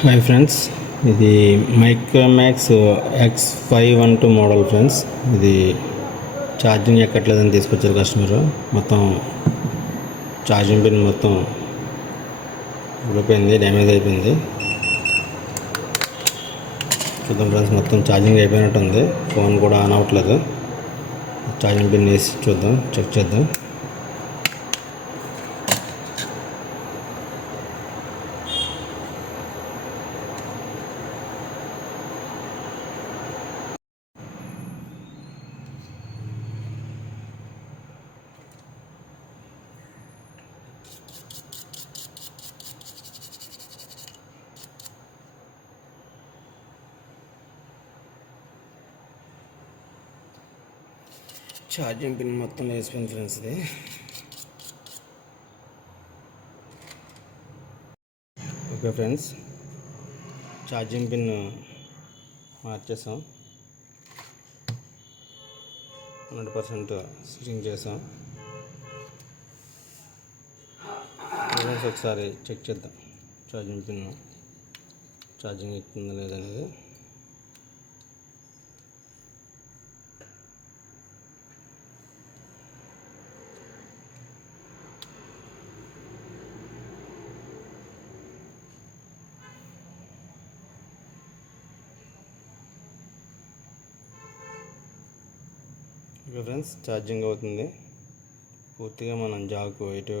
Hi friends, ఇది Micromax X512 model friends. ఇది ఛార్జింగ్ ఎక్కట్లేదని తీసుకొచ్చారు కస్టమర్. మొత్తం ఛార్జింగ్ పిన్ మొత్తం ఊడిపోయింది, డ్యామేజ్ అయిపోయింది. చూద్దాం ఫ్రెండ్స్, మొత్తం ఛార్జింగ్ అయిపోయినట్టుంది. ఫోన్ కూడా ఆన్ అవ్వట్లేదు. ఛార్జింగ్ పిన్ వేసి చూద్దాం, చెక్ చేద్దాం. ఛార్జింగ్ పిన్ మొత్తం వేసిపోయింది ఫ్రెండ్స్. ఇది ఓకే ఫ్రెండ్స్, ఛార్జింగ్ పిన్ మార్చేసాం, 100% స్వింగ్ చేసాం. ఫ్రెండ్స్, ఒకసారి చెక్ చేద్దాం ఛార్జింగ్ పిన్ ఛార్జింగ్ ఎక్కుతుందా లేదనేది. ఓకే ఫ్రెండ్స్, ఛార్జింగ్ అవుతుంది. పూర్తిగా మనం జాకు అటు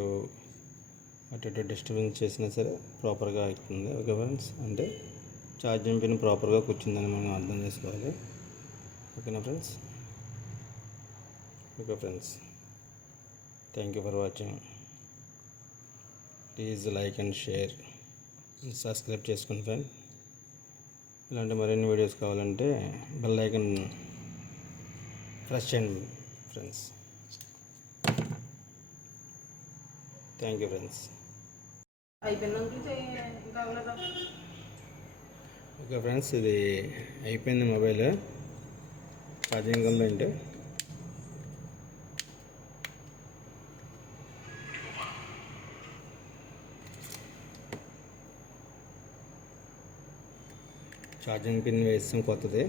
ఇటు డిస్టర్బెన్స్ చేసినా సరే ప్రాపర్గా అవుతుంది. ఓకే ఫ్రెండ్స్, అంటే ఛార్జింగ్ పిన్ ప్రాపర్గా కూర్చుందని మనం అర్థం చేసుకోవాలి. ఓకేనా friends? Okay friends, thank you for watching. Please like and share, subscribe చేసుకోండి ఫ్రెండ్. ఇలాంటి మరిన్ని వీడియోస్ కావాలంటే బెల్ ఐకాన్ ప్రెస్ చేయండి friends. Thank you friends. Okay friends, ఇది అయిపోయింది. Mobile charging complaint. Charging pin వేస్తాం కొత్తది.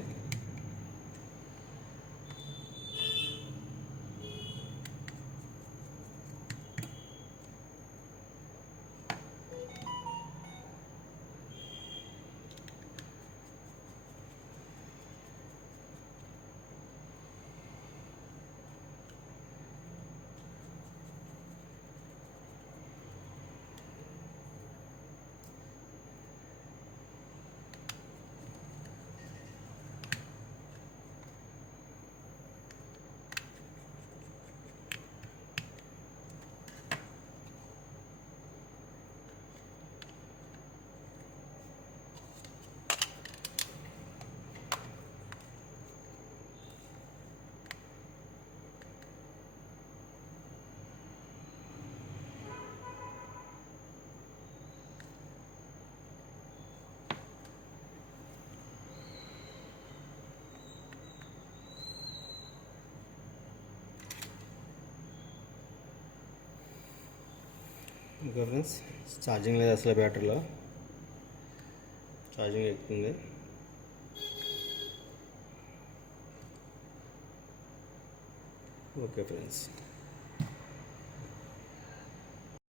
ఓకే ఫ్రెండ్స్, ఛార్జింగ్ లేదు అసలు. బ్యాటరీలో ఛార్జింగ్ ఎక్కుతుంది. Okay friends.